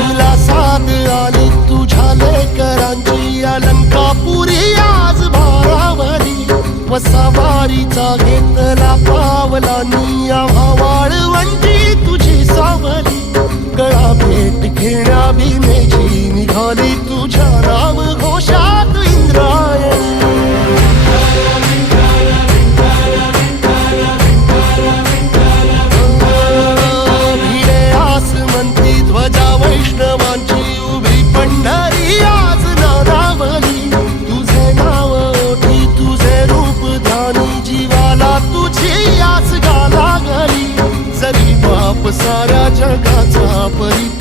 तिला साथ आली तुझ्या लेकरांची अलंकापुरी आज भारावली वसावारीचा घेतला पावलांनी आम्हा वाळवंटी तुझी सावली गळा भेट घेण्या भीमेची निघाली तुझ्या नाम घोषात इंद्रायणी ध्वजा वैष्णवांची उभी पंढरी आज नादावली तुझे नाव ओठी तुझे रूप ध्यानी जीवाला तुझी आस गा लागली जरी बाप साऱ्या जगाचा परी